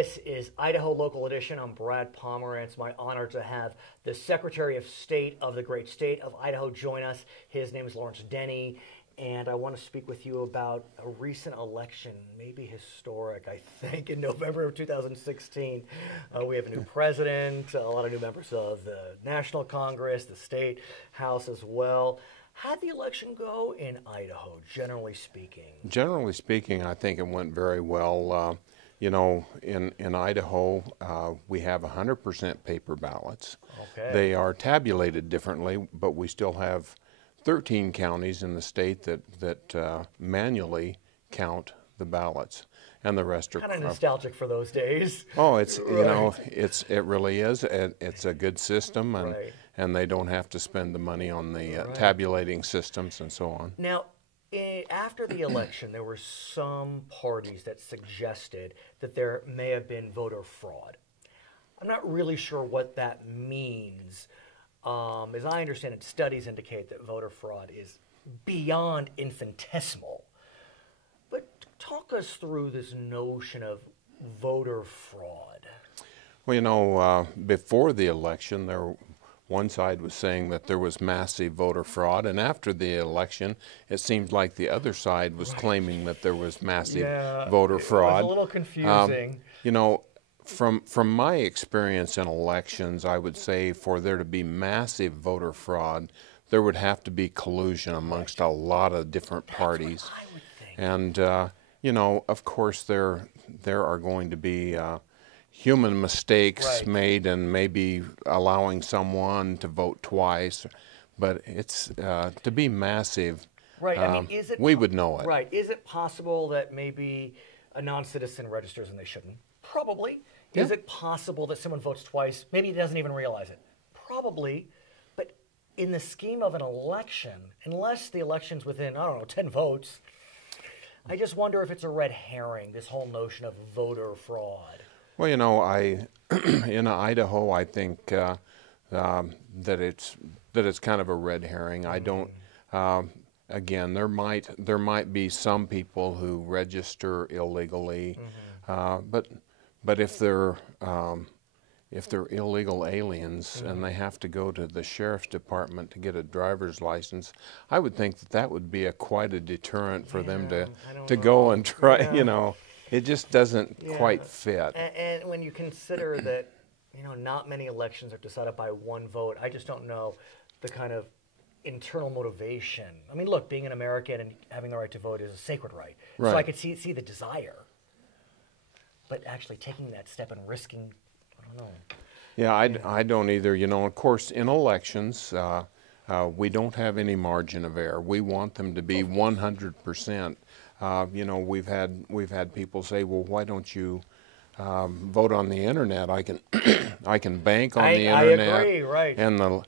This is Idaho Local Edition. I'm Brad Pomerance. My honor to have the Secretary of State of the great state of Idaho join us. His name is Lawrence Denney, and I want to speak with you about a recent election, maybe historic, I think, in November of 2016. We have a new president, a lot of new members of the National Congress, the State House as well. How'd the election go in Idaho, generally speaking? Generally speaking, I think it went very well. You know, in Idaho, we have 100% paper ballots. Okay. They are tabulated differently, but we still have 13 counties in the state that manually count the ballots, and the rest are kind of nostalgic for those days. Oh, it's right. You know, it really is. It's a good system, and right. and they don't have to spend the money on the right. tabulating systems and so on. Now, after the election, there were some parties that suggested that there may have been voter fraud. I'm not really sure what that means. As I understand it, studies indicate that voter fraud is beyond infinitesimal. But talk us through this notion of voter fraud. Well, you know, before the election, one side was saying that there was massive voter fraud, and after the election, it seemed like the other side was claiming that there was massive voter fraud. It was a little confusing. You know, from my experience in elections, I would say for there to be massive voter fraud, there would have to be collusion amongst a lot of different parties. That's what I would think. And you know, of course, there are going to be human mistakes made, and maybe allowing someone to vote twice, but it's to be massive. Right. I mean, is it we would know it. Right. Is it possible that maybe a non-citizen registers and they shouldn't? Probably. Yeah. Is it possible that someone votes twice? Maybe he doesn't even realize it. Probably. But in the scheme of an election, unless the election's within, I don't know, 10 votes, I just wonder if it's a red herring, this whole notion of voter fraud. Well, you know, in Idaho, I think that it's kind of a red herring. I don't. Again, there might be some people who register illegally, but if they're illegal aliens and they have to go to the sheriff's department to get a driver's license, I would think that would be quite a deterrent for them to go and try. Yeah. You know. It just doesn't quite fit. And when you consider that, you know, not many elections are decided by one vote, I just don't know the kind of internal motivation. I mean, look, being an American and having the right to vote is a sacred right. So I could see the desire. But actually taking that step and risking, I don't know. Yeah, I don't either. You know, of course, in elections, we don't have any margin of error. We want them to be 100%. You know, we've had people say, "Well, why don't you vote on the internet? I can bank on the internet." I agree, right?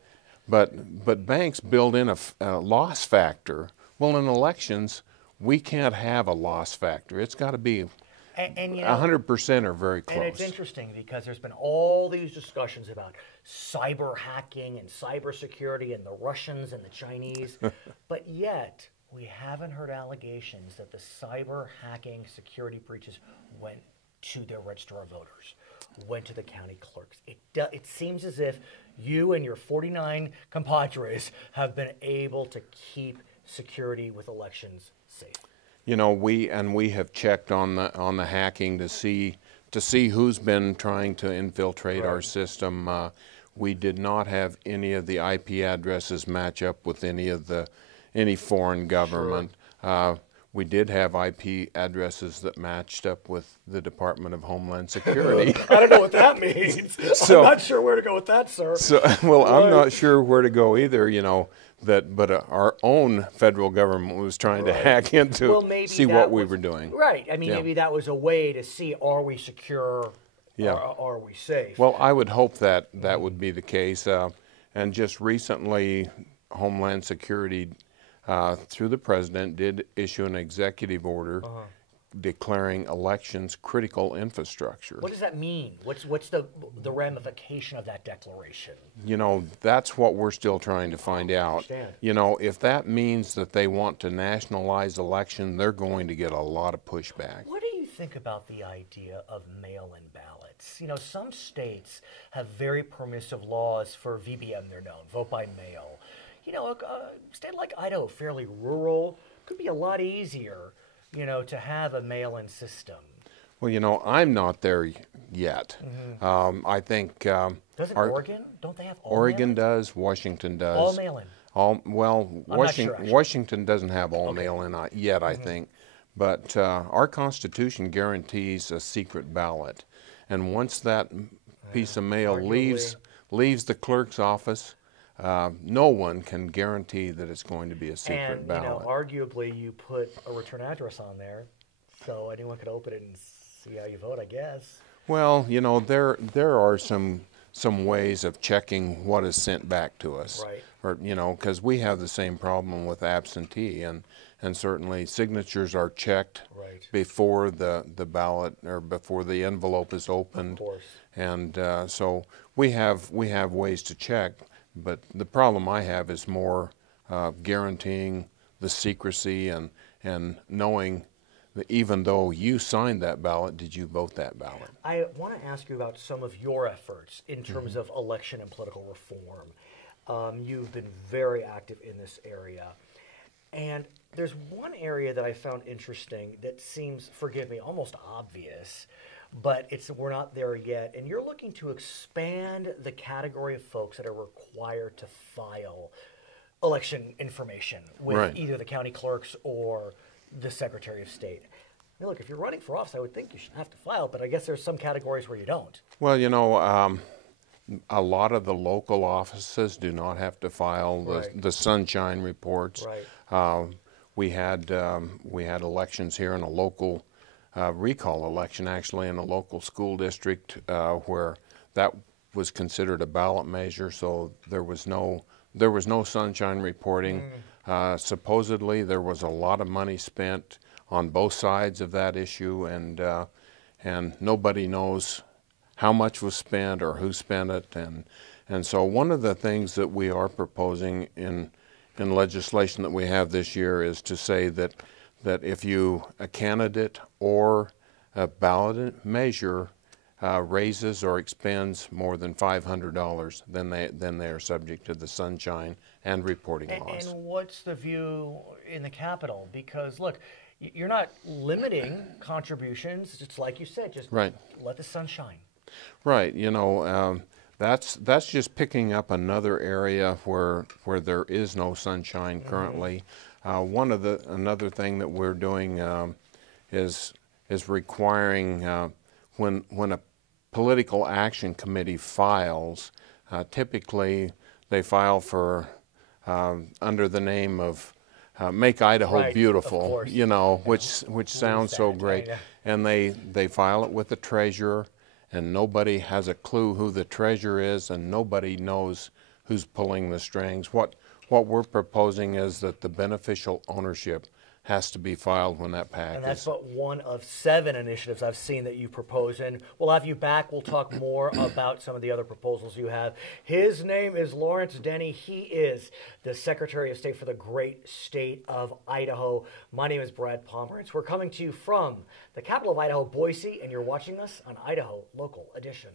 But banks build in a loss factor. Well, in elections, we can't have a loss factor. It's got to be 100% or very close. And it's interesting because there's been all these discussions about cyber hacking and cybersecurity and the Russians and the Chinese, but yet we haven't heard allegations that the cyber hacking security breaches went to their register of voters, went to the county clerks. It seems as if you and your 49 compadres have been able to keep security with elections safe. You know, we have checked on the hacking to see who's been trying to infiltrate our system. We did not have any of the IP addresses match up with any foreign government. Sure. We did have IP addresses that matched up with the Department of Homeland Security. I don't know what that means. I'm not sure where to go with that, sir. Well, I'm not sure where to go either. You know, but our own federal government was trying to hack into see what we were doing. Right. I mean, maybe that was a way to see, are we secure? Yeah. Or are we safe? Well, I would hope that would be the case. And just recently, Homeland Security, through the president, did issue an executive order declaring elections critical infrastructure. What does that mean? What's the ramification of that declaration? You know, that's what we're still trying to find out. You know, if that means that they want to nationalize election, they're going to get a lot of pushback. What do you think about the idea of mail-in ballots? You know, some states have very permissive laws for VBM, they're known, vote by mail. You know, a state like Idaho, fairly rural, could be a lot easier, you know, to have a mail-in system. Well, you know, I'm not there yet. I think Doesn't Oregon? Don't they have all Oregon does, Washington does. All mail-in? Washington doesn't have all mail-in yet, I think. But our Constitution guarantees a secret ballot. And once that piece of mail leaves the clerk's office, no one can guarantee that it's going to be a secret ballot. And, you know, arguably you put a return address on there, so anyone could open it and see how you vote, I guess. Well, you know, there are some ways of checking what is sent back to us. Right. Or, you know, because we have the same problem with absentee, and certainly signatures are checked before the ballot or before the envelope is opened. Of course. And so we have ways to check, but the problem I have is more guaranteeing the secrecy and knowing that even though you signed that ballot, did you vote that ballot? I want to ask you about some of your efforts in terms of election and political reform. You've been very active in this area. And there's one area that I found interesting that seems, forgive me, almost obvious, but we're not there yet. And you're looking to expand the category of folks that are required to file election information with either the county clerks or the Secretary of State. I mean, look, if you're running for office, I would think you should have to file, but I guess there's some categories where you don't. Well, you know, a lot of the local offices do not have to file the sunshine reports. We had elections here in a local recall election, actually, in a local school district where that was considered a ballot measure, so there was no sunshine reporting. Supposedly there was a lot of money spent on both sides of that issue, and nobody knows how much was spent or who spent it. And so one of the things that we are proposing in legislation that we have this year is to say that if a candidate or a ballot measure raises or expends more than $500, then they are subject to the sunshine and reporting laws. And what's the view in the Capitol? Because look, you're not limiting contributions. It's like you said, just let the sun shine. Right. You know, that's just picking up another area where there is no sunshine currently. Another thing that we're doing is requiring when a political action committee files, typically they file for under the name of Make Idaho Beautiful, you know, which sounds so great. And they file it with the treasurer, and nobody has a clue who the treasurer is, and nobody knows who's pulling the strings. What we're proposing is that the beneficial ownership has to be filed when that PAC And that's but one of 7 initiatives I've seen that you propose. And we'll have you back. We'll talk more about some of the other proposals you have. His name is Lawrence Denney. He is the Secretary of State for the great state of Idaho. My name is Brad Pomerance. We're coming to you from the capital of Idaho, Boise, and you're watching us on Idaho Local Edition.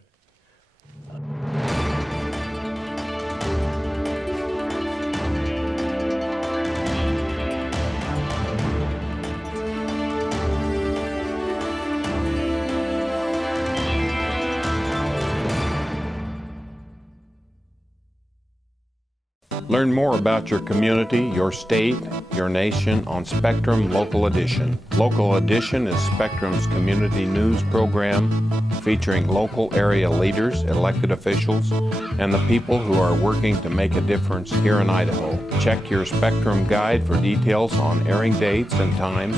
Learn more about your community, your state, your nation on Spectrum Local Edition. Local Edition is Spectrum's community news program featuring local area leaders, elected officials, and the people who are working to make a difference here in Idaho. Check your Spectrum guide for details on airing dates and times.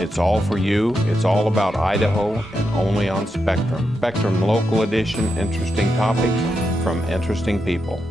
It's all for you. It's all about Idaho and only on Spectrum. Spectrum Local Edition, interesting topics from interesting people.